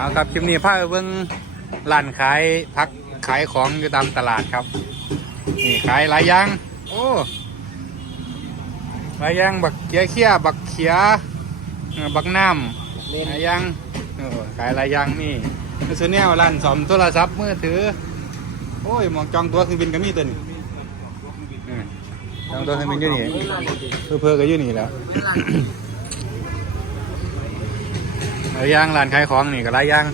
เอาครับคลิปนี้พาไปเบิ่งร้านขายพักขายของอยู่ตามตลาดครับ นี่ขายหลายอย่าง โอ้หลายอย่างบักเขียเขียบักเขียบักน้ำหลายอย่างเออขายหลายอย่างนี่ซื้อแนวร้านสอมโทรศัพท์มือถือ โอ้ยมองจองตัวเครื่องบินก็มีตัวนี้จองตัวเครื่องบินอยู่นี่เพื่อเพื่อก็อยู่นี่แล้ว ลายอย่างร้านขายของนี่ก็หลายอย่าง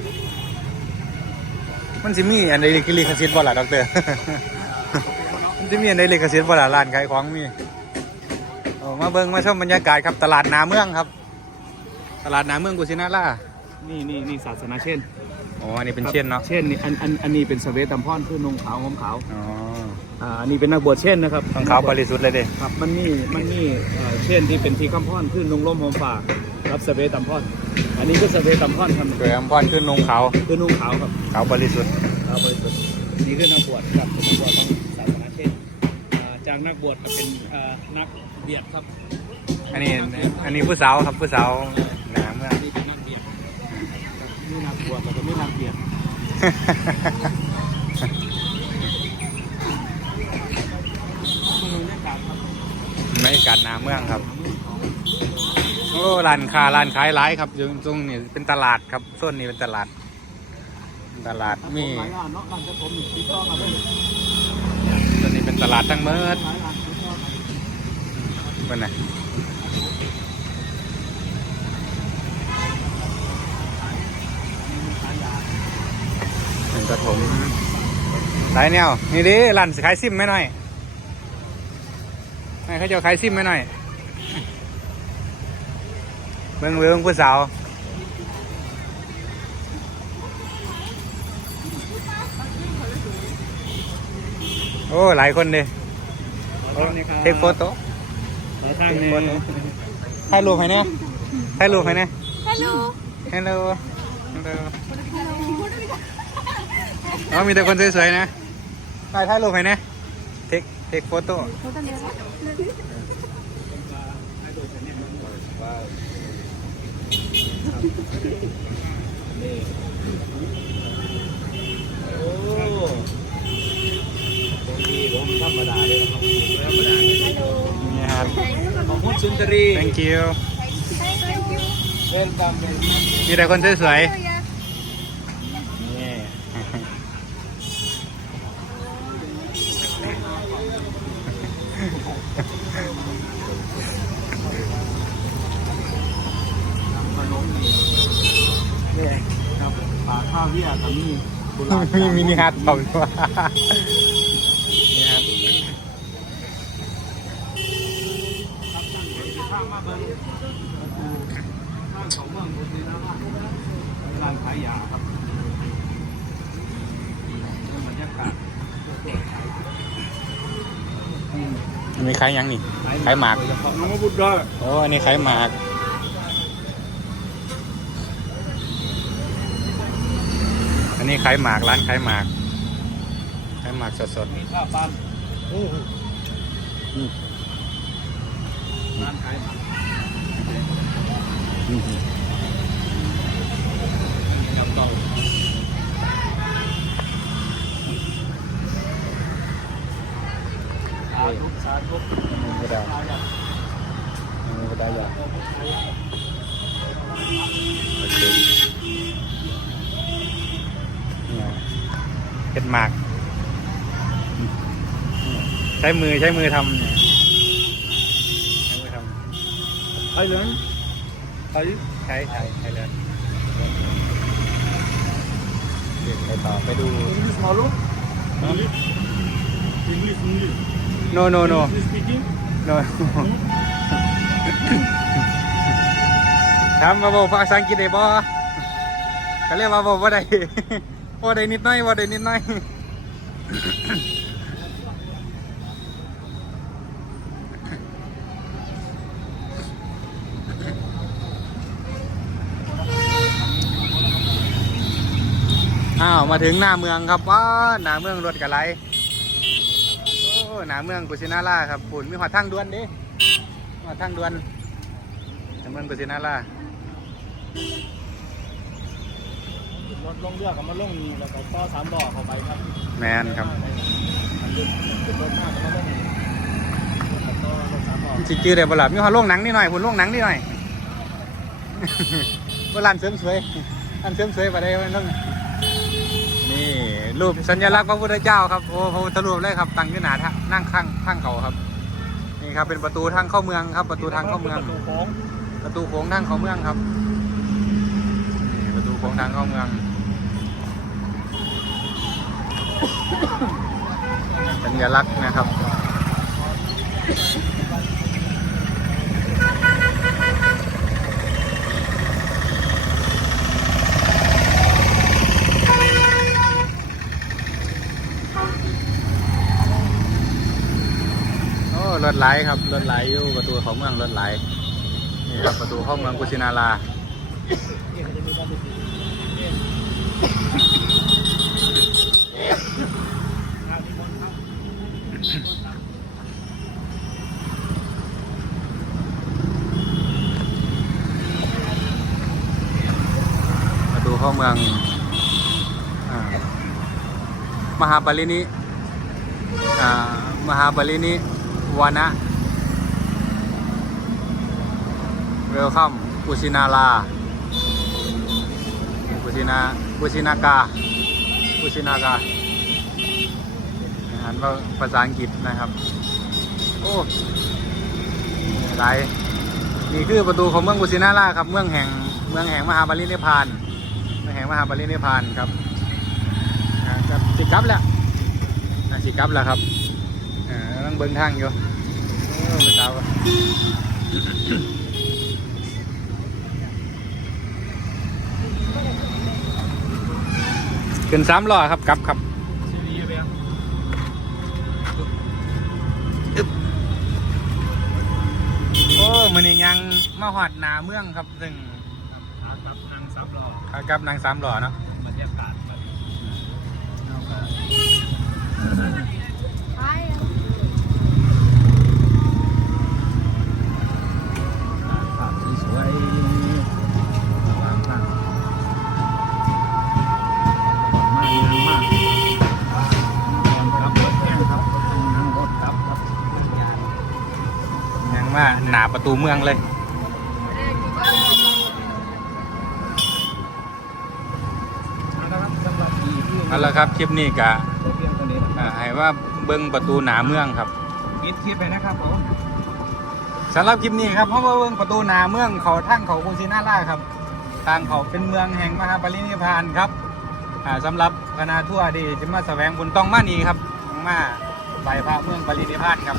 มันสิมีอันใดลิขสิทธิ์บ่ล่ะดอกเตอร์มันสิมีอันใดลิขสิทธิ์บ่ล่ะร้านขายของมีเอามาเบิ่งมาชมบรรยากาศครับตลาดนาเมืองครับ ตลาดนาเมืองกุสินารานี่นี่นี่ศาสนาเช่นอ๋ออันนี้เป็นเช่นเนาะเช่นนี่อันอันอันนี้เป็นสเวตตัมพอนคือนงขาวหอมขาวอ๋ออ่าอันนี้เป็นนักบวชเช่นนะครับของเขาวบริสุทธิ์เลยเด้ครับมันนี่มันนี่เอ่อเช่นที่เป็นทีคัมพอนคือนงร่มหอมฝากรับสเวตตัมพอน อันนี้ก็สเวตตัมพอนครับเกิดอำพรขึ้นนงเขาวคือนงขาวครับเขาวบริสุทธิ์ขาวบริสุทธิ์นี่คือนักบวชครับเป็นนักบวชของศาสนาเช่นอ่าจากนักบวชมาเป็นอ่านักเบียดครับอันนี้อันนี้ผู้สาวครับผู้สาวนาเมืองอันนี้เป็นนักเบียดนี่นักบวชแล้วก็ไม่นักเบียดบรรยากาศครับไม่การนาเมืองครับ โอ้ร้านค้าร้านขายหลายครับอยู่ตรงนี้เป็นตลาดครับโซนนี้เป็นตลาด ตลาดมีหลายร้านเนาะร้านจะผมนี่ติดต่อมาได้เลยตัวนี้เป็นตลาดทั้งเมิดหลายร้านติดต่อมาเป็นไงเป็นกระถมหลายแนวนี่ดิร้านขายซิมไหมหน่อยให้เขาเจะขายซิมไหมหน่อย เบิ่งเบิ่งผู้สาวโอ้หลายคนเลยเทคโฟโต้ขอทางเนี่ยถ่ายรูปให้เนี่ยถ่ายรูปให้เนี่ย Hello. ฮัลโหลฮัลโหลอ๋อมีแต่คนสวยๆนะถ่ายถ่ายรูปให้เนี่ยเทคเทคโฟโต้ โอ้ผมดีผมธรรมดาเลยครับธรรมดานี่ครับ ของคุณสุนทรี thank you Thank you. เวนกัมเวนกัมมีแต่คนสวย Oh, yeah. ๆนี่ ขนมนี่ครับ ปลาข้าวเวียกับมีกุหลาบมีมินิฮัทเปล่าด้วยนี่ครับข้ามาเบิ้งข้างของเมืองบุรีรัมย์ร้านขายยาครับบรรยากาศอันนี้ขายยังนี่ขายหมากน้องบุตรด้วยโอ้อันนี้ขายหมาก นนี้ขายหมากร้านขายหมากขายหมากสดมีข้าวปั้นๆอืม ร้านขายผักอืมกับเก่าสาธุสาธุอันนี้ก็ได้อันนี้ก็ได้อย่าง โอเค เนี่ยเห็ดหมากอืมใช้มือใช้มือทำเนี่ยใช้มือทำไทยเลยไทยใช้ใช้ใช้เลยไปต่อไปดู English malu English English no no no English speaking no ถามมาบอกภาษาอังกฤษได้บ่ก็เรียกว่าบอกว่าได้ บ่ได้นิดหน่อยบ่ได้นิดหน่อยอ้าวมาถึงหน้าเมืองครับว้าหน้าเมืองรถกะไรโอ้หน้าเมืองกุชินาราครับปุ่นมีหอดทางด่วนดิหอดทางด่วนหน้าเมืองกุชินารา รถลงเรือกับมาลงนี่แล้วก็ต่อสามล้อเข้าไปครับแมนครับอันนี้เป็นรถมากก็มาลงนี่แล้วก็รถสามล้อสิจื้อได้บ่ล่ะมีฮอดโรงหนังนิดหน่อยพุ่นโรงหนังนิดหน่อย บ่ร้านเสริมสวยร้านเสริมสวยบ่ได้มันต้องนี่รูปสัญลักษณ์พระพุทธเจ้าครับโอ้พระพุทธรูปเลยครับตั้งอยู่หน้าทางนั่งข้างข้างเขาครับ นี่ครับเป็นประตูทางเข้าเมืองครับ ประตูทางเข้าเมือง ประตูโค้งประตูโค้งทางเข้าเมืองครับนี่ประ ตูโค้งทางเข้าเมืองสัญลักษณ์นะครับโอ้รถไหลครับรถไหลอยู่ประตูของเมืองรถไหลนี่ครับประตูเข้าเมืองกุชินารา ประตูเข้าเมืองอามหาปรินิอ่ามหาปรินิวานะเวลคัมกุชินารา ชินากุชินากากุชินากาอ่านว่าภาษาอังกฤษนะครับ โอ้หลายนี่คือประตูของเมืองกุสินาราครับเมืองแห่งเมืองแห่งมหาปรินิพพานเมืองแห่งมหาปรินิพพานครับอ่าครับสิกับแล้วอ่าสิกับแล้วครับอ่าต้องเบิ้งทางอยู่โอ้ไปสาว ขึ้นสามล้อครับกลับครับซีรีส์ไปยังโอ้มือนี้ยังมาหอดหนาเมืองครับซึ่งขากลับทางซับล้อขากลับนางสามล้อเนาะ นาประตูเมืองเลย เอาละครับสำหรับอีที่เอาละครับคลิปนี้กะเพียงตัวนี้อ่าให้ว่าเบิ้งประตูหนาเมืองครับปิดคลิปไปนะครับผมสำหรับคลิปนี้ครับเพราะว่าเบิ้งประตูหนาเมืองเขาทั้งเขากุชินาราครับทางเขาเป็นเมืองแห่งมหาปรินิพพานครับอ่าสำหรับคณะทั่วร์ดีจะมาแสวงบุญต้องมานีครับต้องมาไหว้พระเมืองปรินิพพานครับ